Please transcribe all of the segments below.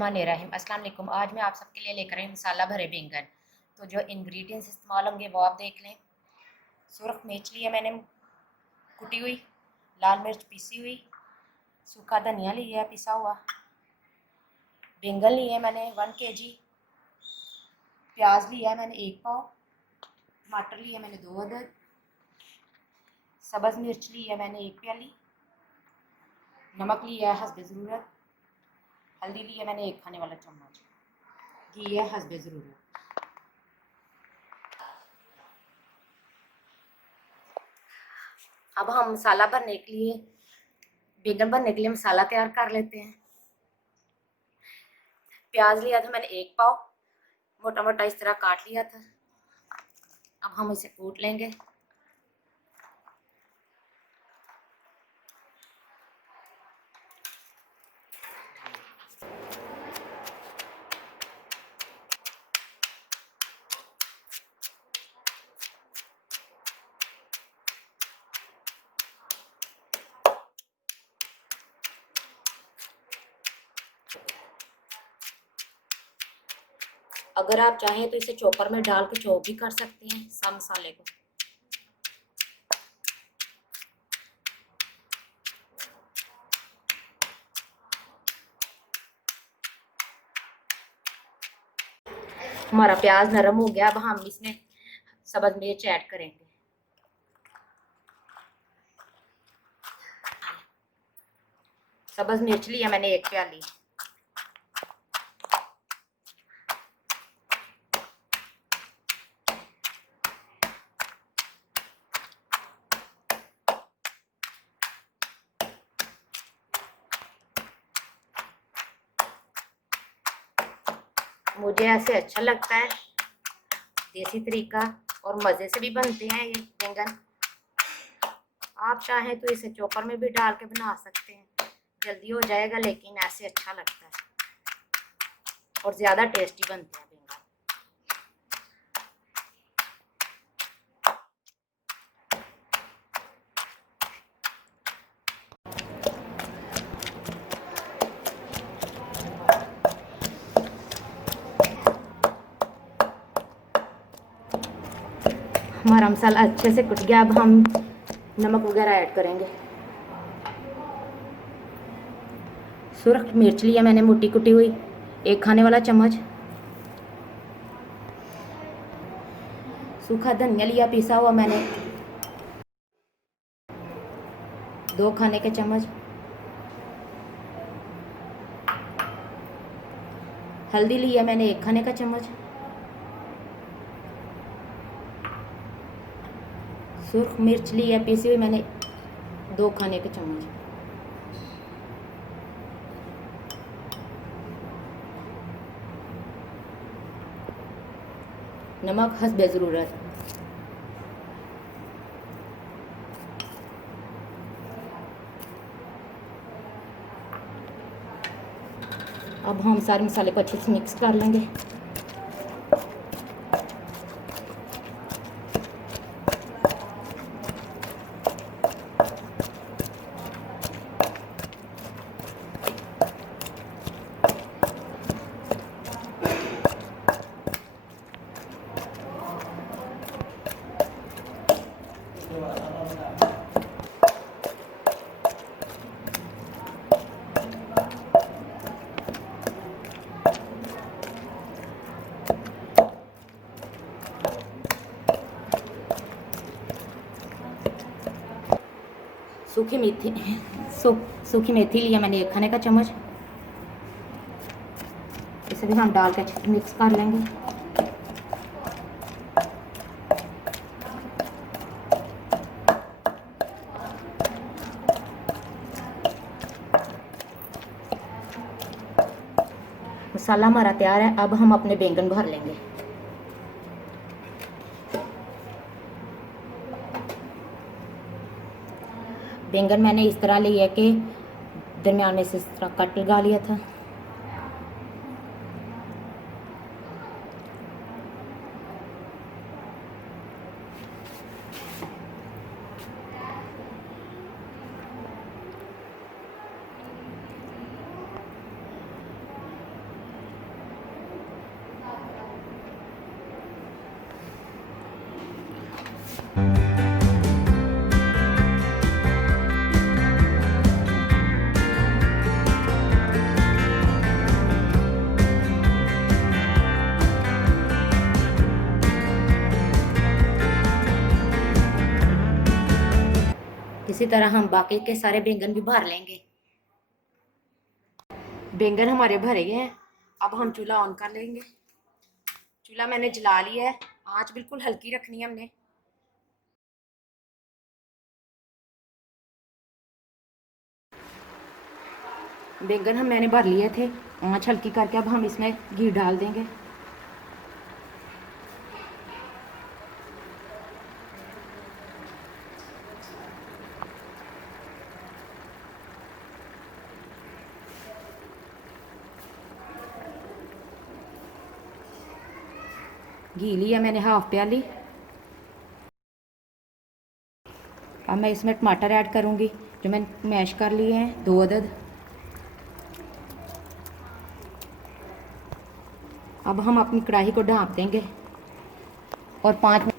बिस्मिल्लाहिर्रहमानिर्रहीम। अस्सलाम वालेकुम। आज मैं आप सबके लिए लेकर आई मसाला भरे बैंगन। तो जो इंग्रेडिएंट्स इस्तेमाल होंगे वो आप देख लें। सुरख मिर्च लिया मैंने कुटी हुई, लाल मिर्च पीसी हुई, सूखा धनिया लिया है पिसा हुआ, बैंगन लिए मैंने 1 kg, प्याज लिया है मैंने 1 पाव, टमाटर लिया मैंने 2 अदद, सब्ज़ मिर्च ली है मैंने 1 प्याली, नमक लिया है हस्बे ज़रूरत, हल्दी ली है मैंने 1 खाने वाला चम्मच, घी है हस्बे ज़रूरत। अब हम मसाला भरने के लिए बैंगन भरने के लिए मसाला तैयार कर लेते हैं। प्याज लिया था मैंने 1 पाव, मोटा मोटा इस तरह काट लिया था। अब हम इसे कूट लेंगे। अगर आप चाहें तो इसे चॉपर में डाल के चॉप भी कर सकते हैं सब मसाले को। हमारा प्याज नरम हो गया। अब हम इसमें सब्ज़ मिर्च ऐड करेंगे। सब्ज़ मिर्च लिया मैंने 1 प्याली। मुझे ऐसे अच्छा लगता है, देसी तरीका, और मज़े से भी बनते हैं ये बैंगन। आप चाहें तो इसे चॉपर में भी डाल के बना सकते हैं, जल्दी हो जाएगा, लेकिन ऐसे अच्छा लगता है और ज़्यादा टेस्टी बनते हैं बैंगन। हमारा मसाला अच्छे से कुट गया। अब हम नमक वगैरह ऐड करेंगे। सुरख मिर्च लिया मैंने मोटी कुटी हुई 1 खाने वाला चम्मच, सूखा धनिया लिया पिसा हुआ मैंने 2 खाने के चम्मच, हल्दी लिया मैंने 1 खाने का चम्मच, सुर्ख मिर्च ली है पीसी हुई मैंने 2 खाने के चम्मच, नमक हस्बे ज़रूरत। अब हम सारे मसाले को अच्छे से मिक्स कर लेंगे। सूखी मेथी सूखी मेथी लिया मैंने 1 खाने का चम्मच, इसे भी हम डाल के अच्छे से मिक्स कर लेंगे। मसाला हमारा तैयार है। अब हम अपने बैंगन भर लेंगे। बैंगन मैंने इस तरह लिया कि दरमियान में से इस तरह कट लगा लिया था। इसी तरह हम बाकी के सारे बैंगन भी भर लेंगे। बैंगन हमारे भरे गए हैं। अब हम चूल्हा ऑन कर लेंगे। चूल्हा मैंने जला लिया है। आंच बिल्कुल हल्की रखनी है हमने। बैंगन मैंने भर लिए थे, आंच हल्की करके। अब हम इसमें घी डाल देंगे। घी लिया मैंने हाफ प्याली। अब मैं इसमें टमाटर ऐड करूँगी जो मैंने मैश कर लिए हैं, 2 अदद। अब हम अपनी कढ़ाई को ढाँप देंगे और 5 मिनट।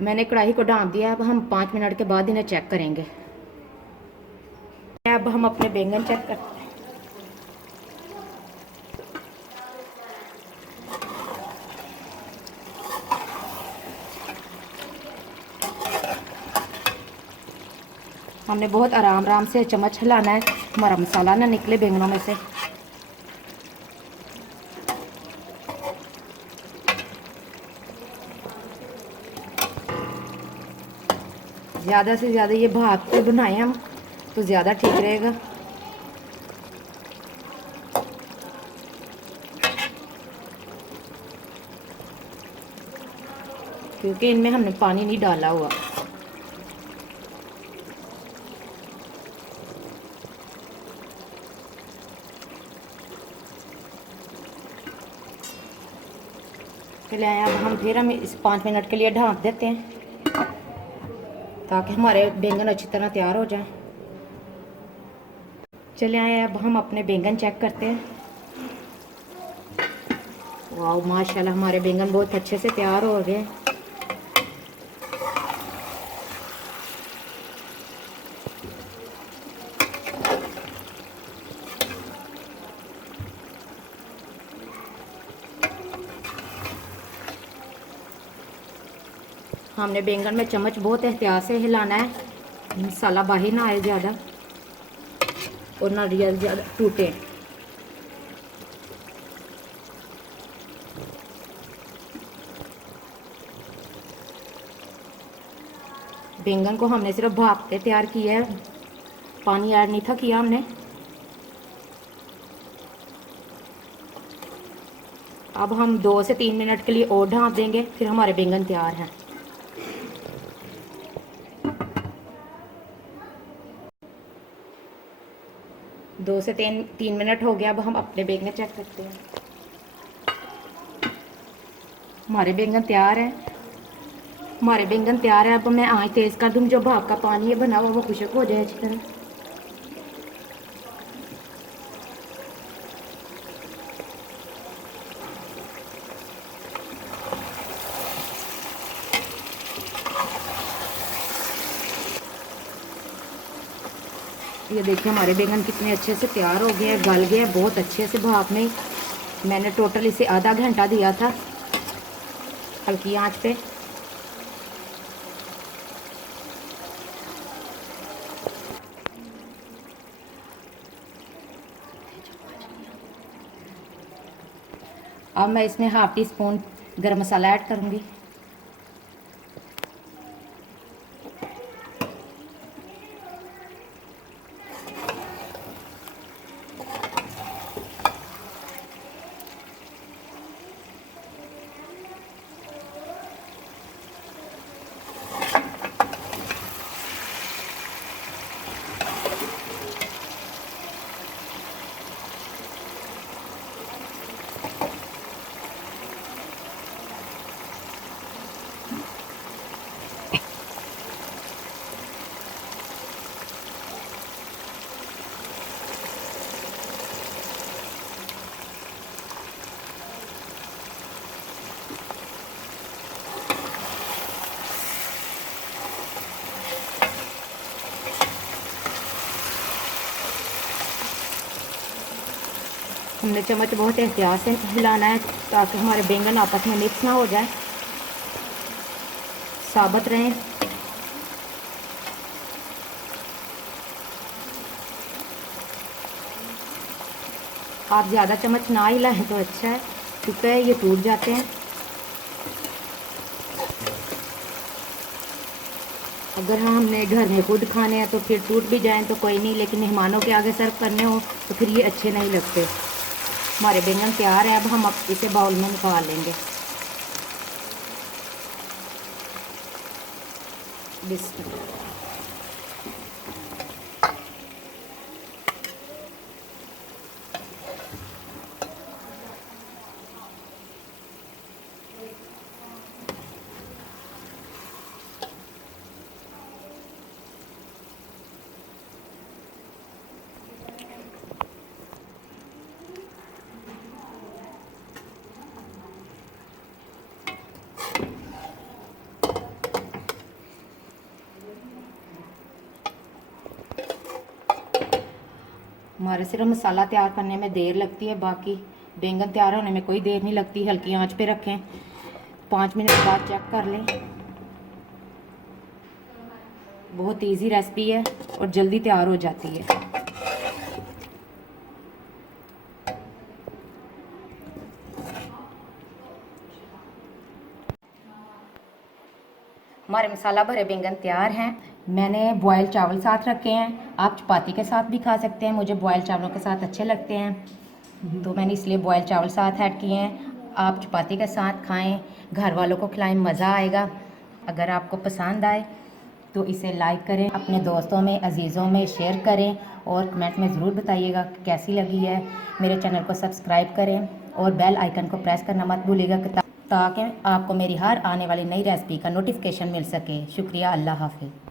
मैंने कढ़ाई को ढाँप दिया। अब हम 5 मिनट के बाद इन्हें चेक करेंगे। अब हम अपने बैंगन चेक करते हैं। हमने बहुत आराम आराम से चम्मच हिलाना है, हमारा मसाला ना निकले बैंगनों में से। ज़्यादा से ज़्यादा ये भाप पे बनाए हम तो ज़्यादा ठीक रहेगा। क्योंकि इनमें हमने पानी नहीं डाला हुआ। चले आए। अब हम इस 5 मिनट के लिए ढाँप देते हैं ताकि हमारे बैंगन अच्छी तरह तैयार हो जाए। चले आए। अब हम अपने बैंगन चेक करते हैं। वाह माशाल्लाह, हमारे बैंगन बहुत अच्छे से तैयार हो गए। हमने बैंगन में चम्मच बहुत एहतियात से हिलाना है, मसाला बाहर ना आए ज़्यादा और ना ज़्यादा टूटे। बैंगन को हमने सिर्फ भाप पे तैयार किया है, पानी ऐड नहीं था किया हमने। अब हम 2 से 3 मिनट के लिए और ढाँप देंगे, फिर हमारे बैंगन तैयार हैं। दो से तीन मिनट हो गया। अब हम अपने बैंगन चेक करते हैं। हमारे बैंगन तैयार हैं। हमारे बैंगन तैयार है। अब मैं आँच तेज़ कर दूँगी, जो भाप का पानी है बना हुआ वो खुशक हो जाए अच्छी तरह। ये देखिए हमारे बैंगन कितने अच्छे से तैयार हो गए हैं, गल गए हैं बहुत अच्छे से भाप में। मैंने टोटल इसे आधा घंटा दिया था हल्की आंच पे। अब मैं इसमें हाफ टी स्पून गरम मसाला ऐड करूँगी। हमने चम्मच बहुत एहतियात से हिलाना है ताकि हमारे बैंगन आपस में मिक्स ना हो जाए, साबुत रहें। आप ज़्यादा चम्मच ना हिलाएं तो अच्छा है, क्योंकि ये टूट जाते हैं। अगर हमने घर में खुद खाने हैं तो फिर टूट भी जाएं तो कोई नहीं, लेकिन मेहमानों के आगे सर्व करने हो तो फिर ये अच्छे नहीं लगते। हमारे बैंगन तैयार है, अब हम इसे बाउल में निकाल लेंगे। बिस्मिल्लाह। हमारे सिर्फ मसाला तैयार करने में देर लगती है, बाकी बैंगन तैयार होने में कोई देर नहीं लगती। हल्की आंच पे रखें, 5 मिनट बाद चेक कर लें। बहुत इजी रेसिपी है और जल्दी तैयार हो जाती है। हमारे मसाला भरे बैंगन तैयार हैं। मैंने बॉयल चावल साथ रखे हैं, आप चपाती के साथ भी खा सकते हैं, मुझे बॉयल चावलों के साथ अच्छे लगते हैं तो मैंने इसलिए बॉयल चावल साथ ऐड किए हैं। आप चपाती के साथ खाएं, घर वालों को खिलाएं, मज़ा आएगा। अगर आपको पसंद आए तो इसे लाइक करें, अपने दोस्तों में अजीज़ों में शेयर करें और कमेंट में ज़रूर बताइएगा कि कैसी लगी है। मेरे चैनल को सब्सक्राइब करें और बेल आइकन को प्रेस करना मत भूलिएगा ताकि आपको मेरी हर आने वाली नई रेसिपी का नोटिफिकेशन मिल सके। शुक्रिया, अल्लाह हाफ़िज़।